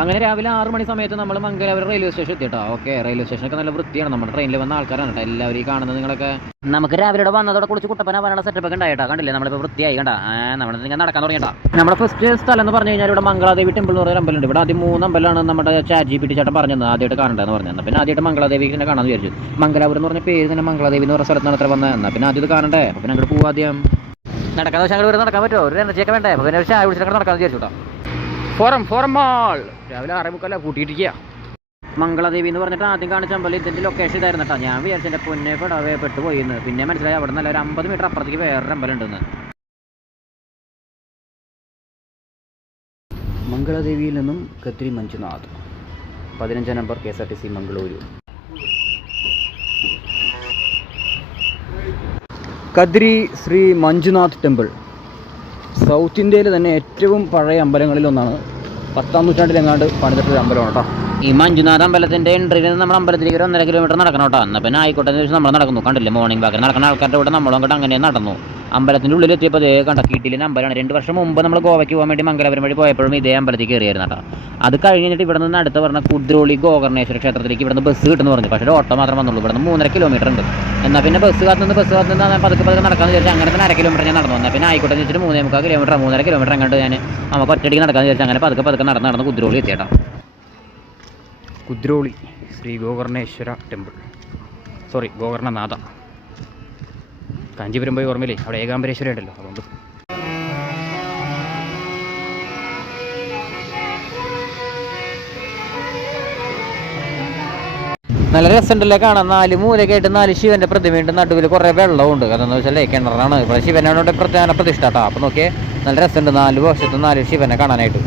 അങ്ങനെ രാവിലെ 6 മണി സമയത്ത് നമ്മൾ മംഗലാപുരം റെയിൽവേ സ്റ്റേഷൻ എത്തിയിട്ടോ. ഓക്കെ, റെയിൽവേ സ്റ്റേഷനൊക്കെ നല്ല വൃത്തിയാണ്. നമ്മുടെ ട്രെയിനിൽ വന്ന ആൾക്കാരാണ് കേട്ടോ എല്ലാവരും ഈ കാണുന്നത്. നിങ്ങളൊക്കെ നമുക്ക് രാവിലെ വന്നതോടെ കുളിച്ച് കുട്ടപ്പനാവാനുള്ള സെറ്റപ്പ് ഒക്കെ ഉണ്ടായിട്ടാ. കണ്ടില്ലേ നമ്മളിപ്പോൾ വൃത്തിയായി കണ്ടാ. നമ്മളിങ്ങനെ നടക്കാൻ തുടങ്ങിയിട്ടാ. നമ്മുടെ ഫസ്റ്റ് സ്ഥലം എന്ന് പറഞ്ഞു കഴിഞ്ഞാൽ ഇവിടെ മംഗളാദേവി ടെമ്പിൾ എന്ന് പറയുന്ന അമ്പലമുണ്ട്. ഇവിടെ ആദ്യം 3 അമ്പലമാണ് നമ്മുടെ ChatGPT ചേട്ടൻ പറഞ്ഞത് ആദ്യമായിട്ട് കാണേണ്ടതെന്ന് പറഞ്ഞത്. പിന്നെ ആദ്യമായിട്ട് മംഗളാദേവി തന്നെ കാണാൻ വിചാരിച്ചു. മംഗലാപുരം എന്ന് പറഞ്ഞ പേര് തന്നെ മംഗളാദേവി എന്ന് പറഞ്ഞ സ്ഥലത്താണ് അത്ര വന്നത്. എന്നാൽ പിന്നെ ആദ്യം ഇത് കാണണ്ടേ. അപ്പോൾ പിന്നെ അങ്ങോട്ട് പോവാദ്യം നടക്കാതെ പക്ഷേ അങ്ങോട്ട് നടക്കാൻ പറ്റുമോ? ഒരു എനർജിയൊക്കെ വേണ്ടേ. അപ്പോൾ പിന്നെ ചായ കുടിച്ചിട്ട് നടക്കാൻ വിചാരിച്ചു കേട്ടോ. ഫോറം മാൾ രാവിലെ 6:45 കൂട്ടിയിട്ടിരിക്കുക. മംഗളാദേവി എന്ന് പറഞ്ഞിട്ട് ആദ്യം കാണിച്ച അമ്പലം ഇതിൻ്റെ ലൊക്കേഷൻ ഇതായിരുന്നു കേട്ടോ. ഞാൻ വിചാരിച്ചു എൻ്റെ പൊന്നെ പെടാവേ പെട്ടുപോയിന്ന്. പിന്നെ മനസ്സിലായി അവിടെ നല്ല ഒരു 50 മീറ്റർ അപ്പുറത്തേക്ക് വേറൊരു അമ്പലം ഉണ്ടെന്ന്. മംഗളാദേവിയിൽ നിന്നും Kadri Manjunath 15 number KSRTC Mangaluru. Kadri Shri Manjunath temple south ഇന്ത്യയിൽ തന്നെ ഏറ്റവും പഴയ അമ്പലങ്ങളിലൊന്നാണ്. 10ാം നൂറ്റാണ്ടിലെങ്ങാണ്ട് പണിതിട്ടൊരു അമ്പലമാണ് കേട്ടോ. ഈ മഞ്ജുനാഥ് അമ്പലത്തിൻ്റെ എൻട്രിയിൽ നിന്ന് നമ്മുടെ അമ്പലത്തിലേക്ക് ഒരു 1.5 കിലോമീറ്റർ നടക്കണം കേട്ടോ. എന്നാൽ പിന്നെ ആയിക്കോട്ടെ എന്ന് വെച്ചാൽ നമ്മൾ നടക്കുന്നു. കണ്ടില്ലേ മോർണിംഗ് വാക്കിൽ നടക്കുന്ന ആൾക്കാരുടെ കൂടെ നമ്മളും അങ്ങോട്ട് അങ്ങനെ നടന്നു. അമ്പലത്തിൻ്റെ ഉള്ളിൽ എത്തിയപ്പോൾ അതേ കണ്ട കീട്ടിലിൻ്റെ അമ്പലമാണ്. 2 വർഷം മുമ്പ് നമ്മൾ ഗോവയ്ക്ക് പോകാൻ വേണ്ടി മംഗലാപുരം വഴി പോയപ്പോഴും ഇതേ അമ്പലത്തിൽ കയറിയായിരുന്നു കേട്ടോ. അത് കഴിഞ്ഞിട്ട് ഇവിടെ നിന്ന് അടുത്ത് പറഞ്ഞ കുദ്രോളി ഗോകർണേശ്വര ക്ഷേത്രത്തിലേക്ക് ഇവിടെ നിന്ന് ബസ് കിട്ടുമെന്ന് പറഞ്ഞു. പക്ഷേ ഒരു ഓട്ടോ മാത്രം വന്നുള്ളൂ. ഇവിടെ നിന്ന് 3.5 കിലോമീറ്റർ ഉണ്ട്. എന്നാൽ പിന്നെ ബസ് കാത്തുനിന്ന് പതുക്കെ നടക്കാമെന്ന് വിചാരിച്ചാൽ അങ്ങനെ തന്നെ 1/2 കിലോമീറ്റർ ഞാൻ നടന്നു. എന്നാൽ പിന്നെ ആയിക്കോട്ടെ എന്ന് വെച്ചിട്ട് 3.25 കിലോമീറ്റർ 3.5 കിലോമീറ്റർ അങ്ങോട്ട് ഞാൻ നമുക്ക് ഒറ്റയ്ക്ക് നടക്കാമെന്ന് വിചാരിച്ചാൽ അങ്ങനെ പതുക്കെ നടന്ന് കുദ്രോളി എത്തിയേട്ടാ. Kudroli Shri Gokarneshwara temple, sorry Gokarnanatha. കാഞ്ചീപുരം പോയി ഓർമ്മയില്ലേ, അവിടെ ഏകാംബരേശ്വര ഉണ്ടല്ലോ, അതുകൊണ്ട്. നല്ല രസമുണ്ടല്ലേ കാണാൻ. 4 മൂലയൊക്കെ ആയിട്ട് 4 ശിവന്റെ പ്രതിമയുണ്ട്. നടുവിൽ കുറേ വെള്ളമുണ്ട്. അതെന്ന് വെച്ചാൽ കിണറാണ്. ഇവിടെ ശിവനോട് പ്രധാന പ്രതിഷ്ഠ കേട്ടോ. അപ്പം നോക്കിയേ നല്ല രസമുണ്ട്. 4 വശത്തും 4 ശിവനെ കാണാനായിട്ട്.